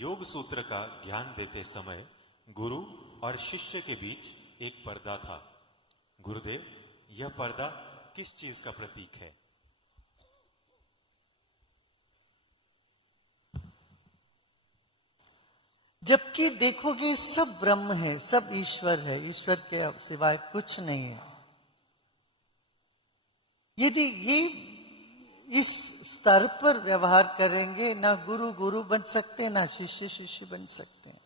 योग सूत्र का ज्ञान देते समय गुरु और शिष्य के बीच एक पर्दा था। गुरुदेव, यह पर्दा किस चीज का प्रतीक है? जबकि देखोगे सब ब्रह्म है, सब ईश्वर है, ईश्वर के सिवाय कुछ नहीं है। यदि ये इस स्तर पर व्यवहार करेंगे, ना गुरु गुरु बन सकते, ना शिष्य शिष्य बन सकते हैं।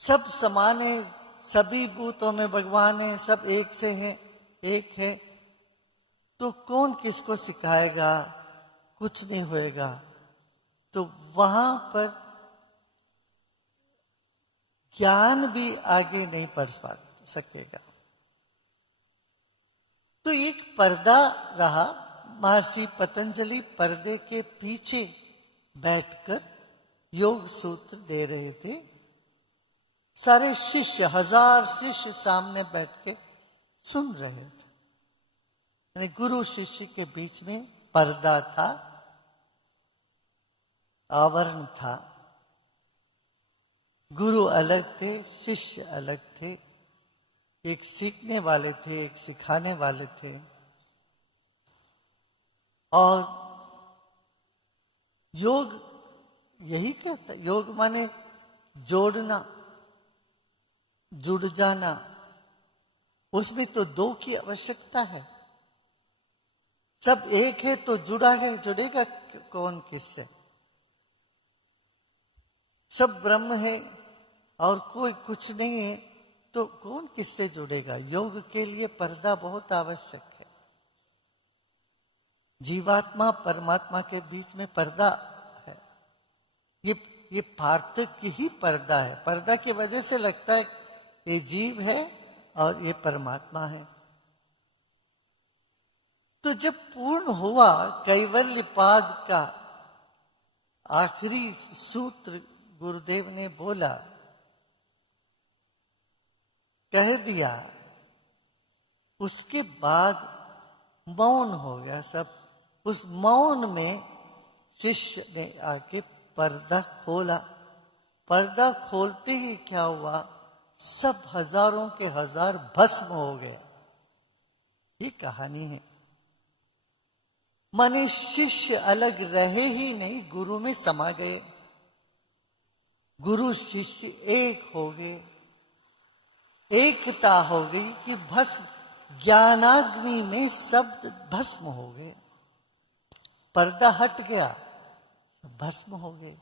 सब समान है, सभी भूतों में भगवान है, सब एक से हैं, एक है, तो कौन किसको सिखाएगा? कुछ नहीं होएगा। तो वहां पर ज्ञान भी आगे नहीं बढ़ सकेगा। तो एक पर्दा रहा। महर्षि पतंजलि पर्दे के पीछे बैठकर योग सूत्र दे रहे थे। सारे शिष्य, 1000 शिष्य सामने बैठ के सुन रहे थे। यानी गुरु शिष्य के बीच में पर्दा था, आवरण था। गुरु अलग थे, शिष्य अलग थे। एक सीखने वाले थे, एक सिखाने वाले थे। और योग यही कहता है, योग माने जोड़ना, जुड़ जाना। उसमें तो दो की आवश्यकता है। सब एक है तो जुड़ा है, जुड़ेगा कौन किससे? सब ब्रह्म है और कोई कुछ नहीं है, तो कौन किससे जुड़ेगा? योग के लिए पर्दा बहुत आवश्यक है। जीवात्मा परमात्मा के बीच में पर्दा है। ये पार्थक्य ही पर्दा है। पर्दा की वजह से लगता है ये जीव है और ये परमात्मा है। तो जब पूर्ण हुआ कैवल्य पाद का आखिरी सूत्र गुरुदेव ने बोला, कह दिया, उसके बाद मौन हो गया सब। उस मौन में शिष्य ने आके पर्दा खोला। पर्दा खोलते ही क्या हुआ? सब हजारों के हजार भस्म हो गए। ये कहानी है। माने शिष्य अलग रहे ही नहीं, गुरु में समा गए। गुरु शिष्य एक हो गए, एकता हो गई कि भस्म, ज्ञानाग्नि में सब भस्म हो गए। पर्दा हट गया, सब भस्म हो गए।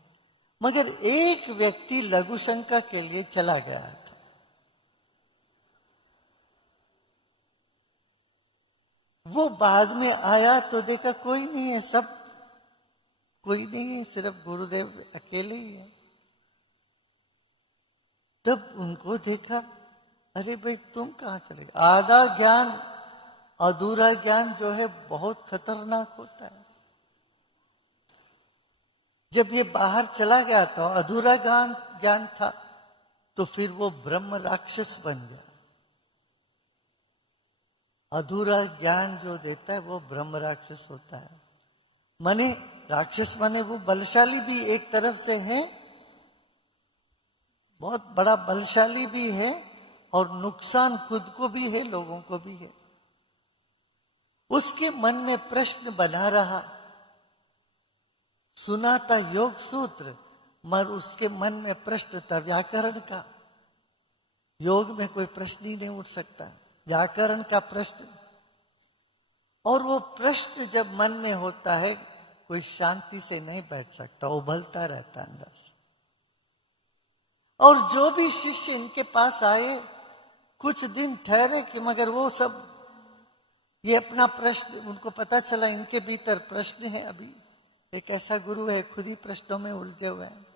मगर एक व्यक्ति लघु शंका के लिए चला गया था। वो बाद में आया तो देखा कोई नहीं है, सब कोई नहीं है, सिर्फ गुरुदेव अकेले ही है। तब उनको देखा, अरे भाई तुम कहाँ चले गए? आधा ज्ञान, अधूरा ज्ञान जो है बहुत खतरनाक होता है। जब ये बाहर चला गया तो अधूरा ज्ञान था, तो फिर वो ब्रह्म राक्षस बन गया। अधूरा ज्ञान जो देता है वो ब्रह्म राक्षस होता है। माने राक्षस माने वो बलशाली भी एक तरफ से है, बहुत बड़ा बलशाली भी है, और नुकसान खुद को भी है, लोगों को भी है। उसके मन में प्रश्न बना रहा। सुना था योग सूत्र, मगर उसके मन में प्रश्न था व्याकरण का। योग में कोई प्रश्न ही नहीं उठ सकता, व्याकरण का प्रश्न। और वो प्रश्न जब मन में होता है, कोई शांति से नहीं बैठ सकता, उबलता रहता अंदर से। और जो भी शिष्य इनके पास आए, कुछ दिन ठहरे कि मगर वो सब, ये अपना प्रश्न, उनको पता चला इनके भीतर प्रश्न है। अभी एक ऐसा गुरु है खुद ही प्रश्नों में उलझे हुए हैं,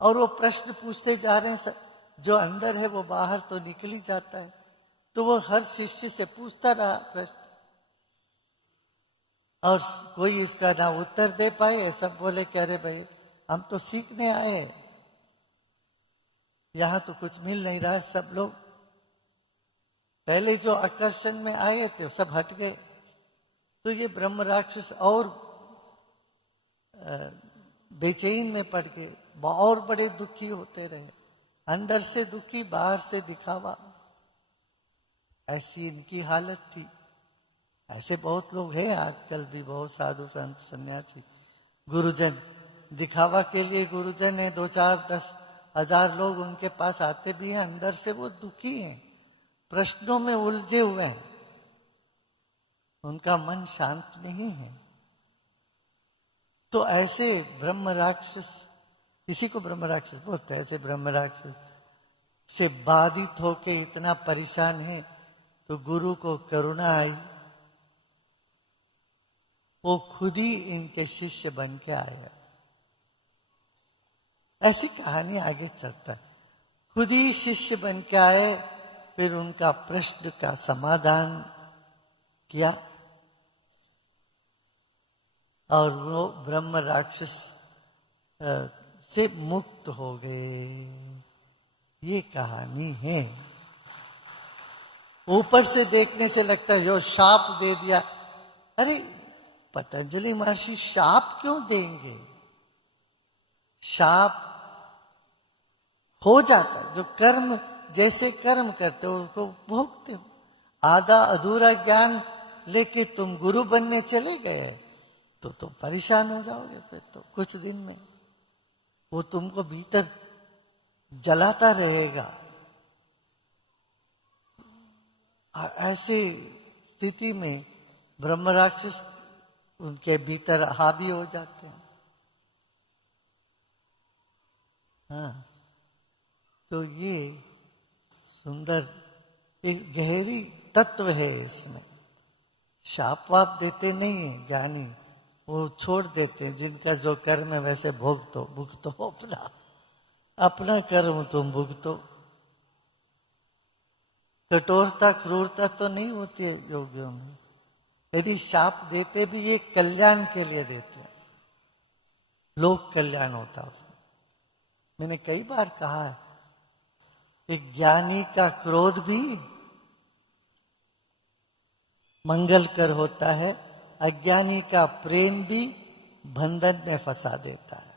और वो प्रश्न पूछते जा रहे हैं। जो अंदर है वो बाहर तो निकल ही जाता है। तो वो हर शिष्य से पूछता रहा प्रश्न, और कोई इसका ना उत्तर दे पाए। सब बोले कह रहे भाई हम तो सीखने आए, यहां तो कुछ मिल नहीं रहा। सब लोग पहले जो आकर्षण में आए थे सब हट गए। तो ये ब्रह्म राक्षस और बेचैन में पड़ के और बड़े दुखी होते रहे, अंदर से दुखी, बाहर से दिखावा, ऐसी इनकी हालत थी। ऐसे बहुत लोग हैं आजकल भी, बहुत साधु संत सन्यासी गुरुजन, दिखावा के लिए गुरुजन है, 2-4-10,000 लोग उनके पास आते भी हैं, अंदर से वो दुखी हैं, प्रश्नों में उलझे हुए हैं, उनका मन शांत नहीं है। तो ऐसे ब्रह्म राक्षस, इसी को ब्रह्म राक्षस बोलते हैं, ऐसे ब्रह्म राक्षस से बाधित होके इतना परेशान है, तो गुरु को करुणा आई, वो खुद ही इनके शिष्य बन के आया। ऐसी कहानी आगे चलता है, खुद ही शिष्य बन के आए, फिर उनका प्रश्न का समाधान किया और वो ब्रह्म राक्षस से मुक्त हो गए। ये कहानी है। ऊपर से देखने से लगता है जो शाप दे दिया, अरे पतंजलि महर्षि शाप क्यों देंगे? शाप हो जाता, जो कर्म जैसे कर्म करते हो उसको भोगते हो। आधा अधूरा ज्ञान लेके तुम गुरु बनने चले गए तो तुम परेशान हो जाओगे, फिर तो कुछ दिन में वो तुमको भीतर जलाता रहेगा। ऐसी स्थिति में ब्रह्म राक्षस उनके भीतर हावी हो जाते हैं। हाँ, तो ये सुंदर एक गहरी तत्व है इसमें। शाप वाप देते नहीं है ज्ञानी, वो छोड़ देते हैं, जिनका जो कर्म है वैसे भुगतो अपना कर्म तुम भुगतो। कठोरता क्रूरता तो नहीं होती है योगियों में। यदि शाप देते भी ये कल्याण के लिए देते हैं, लोक कल्याण होता है उसमें। मैंने कई बार कहा है, एक ज्ञानी का क्रोध भी मंगलकर होता है, अज्ञानी का प्रेम भी बंधन में फंसा देता है।